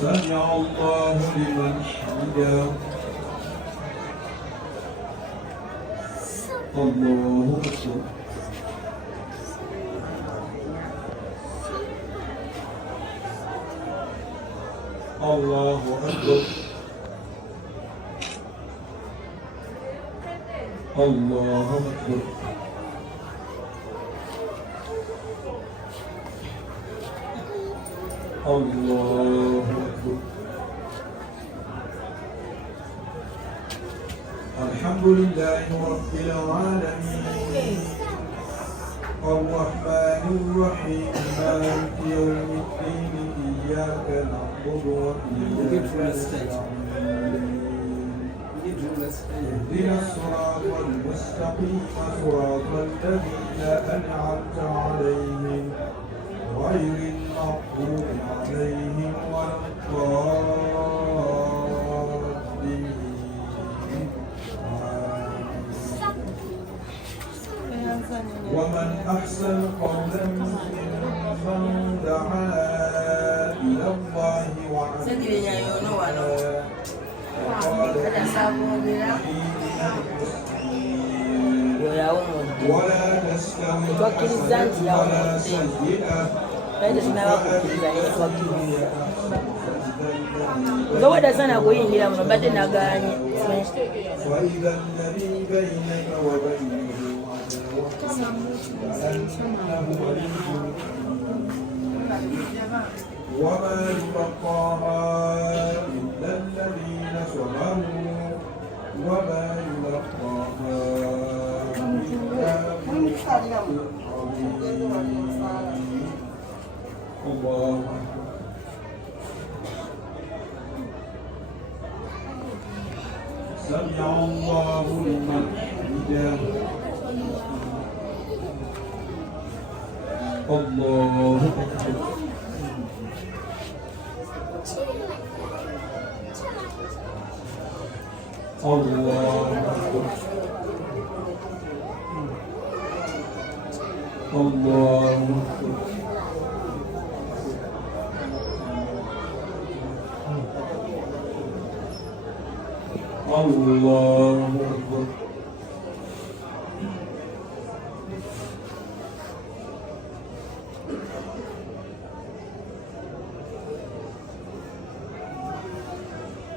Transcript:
سمع الله لمن حمده الله أكبر الله أكبر الله أكبر الله أكبر الحمد لله رب العالمين الرحمن الرحيم مالك يوم الدين إياك نعبد وإياك نستعين اهدنا الصراط المستقيم صراط الذين أنعمت عليهم غير المغضوب عليهم ولا الضالين ومن أحسن قولا ممن دعا إلى الله وعمل ولا تستوي الحسنة ولا سيئة Zawada sana kuingira muno badde naganye. فإذا الذي بينك وبينه وما يلقاها إلا الذين صبروا وما يلقاها إلا ذو حظ عظيم الله سمع الله لمن حمده الله أكبر الله أكبر الله أكبر الله أكبر